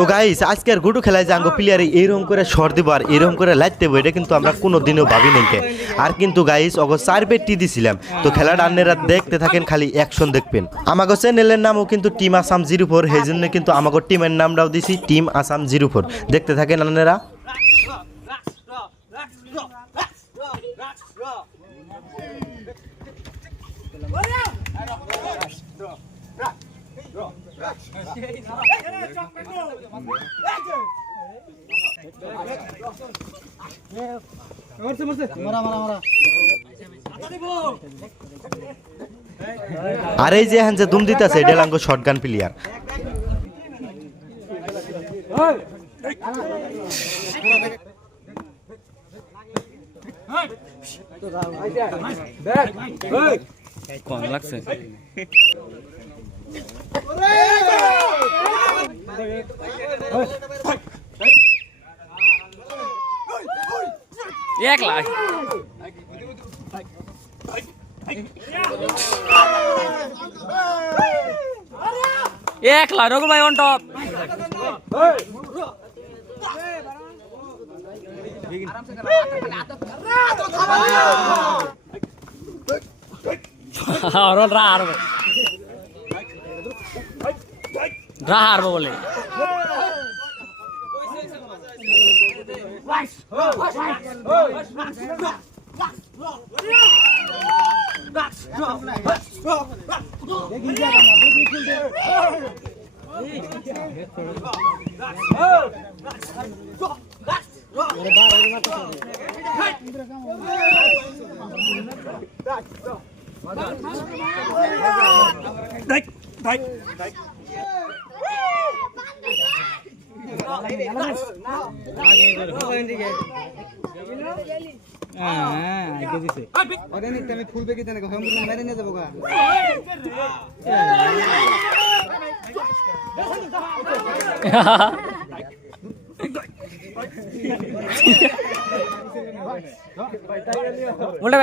তো গাইস আজকের গুডু খেলায় যে আঙ্গো প্লেয়ারে এইরকম করে শর্ট দিব আর এরকম করে লাইট দেবো এটা কিন্তু আমরা কোনোদিনও ভাবি নাই। আর কিন্তু গাইস অগো 4 পেটি দিছিলাম। তো খেলাটা আপনারা দেখতে থাকেন, খালি অ্যাকশন দেখবেন। আমাগো চ্যানেলের নামও কিন্তু টিম আসাম 04, সেই জন্য কিন্তু আমাগো টিমের নামটাও দিছি টিম আসাম 04। দেখতে থাকেন আপনারা। আর এই যে হ্যাঁ যে দুম দিতেছে এটা লাঙ্গো শটগান প্লেয়ার। কম লাগছে এক লাখ রঘু ভাই অন টপ হারবো বলে ফুলবে কি জানে মেরে নিয়ে যাবো গা উল্টা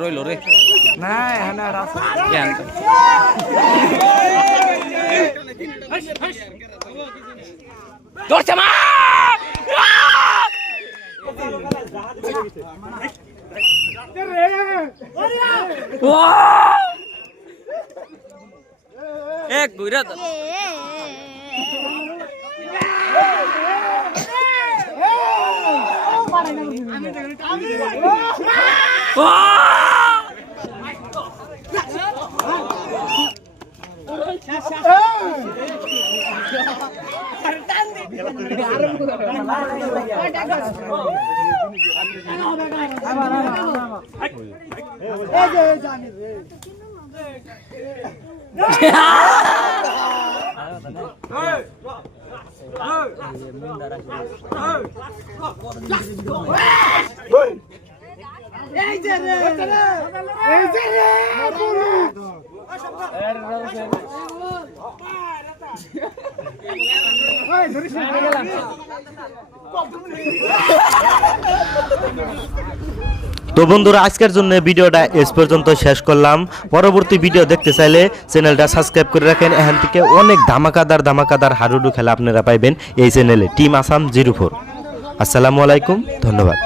রইল রে না ধরছে মা এক গুইরা তো বন্ধুরা আজকের জন্য ভিডিওটা এই পর্যন্ত শেষ করলাম। পরবর্তী ভিডিও দেখতে চাইলে চ্যানেলটা সাবস্ক্রাইব করে রাখেন। এখান থেকে অনেক ধামাকাদার হাডুডু খেলা আপনারা পাইবেন এই চ্যানেলে টিম আসাম 04। আসসালামু আলাইকুম, ধন্যবাদ।